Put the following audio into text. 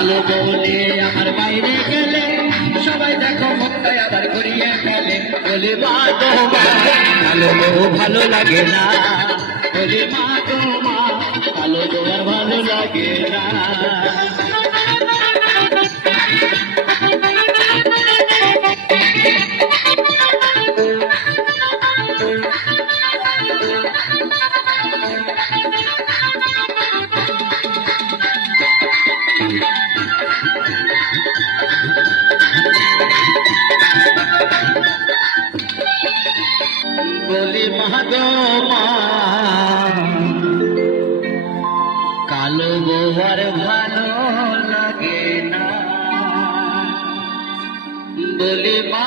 কালো বলে আমার বাইরে গেলে সবাই দেখো মুখটাই আবার ঘুরিয়ে ফেলে। বলি মা তোমার কালো বউ ভালো লাগে না, বলি মা তোমার কালো বউ আর ভালো লাগে না। বলি মা গো মা কালো বউ আর ভালো লাগে না, বলি মা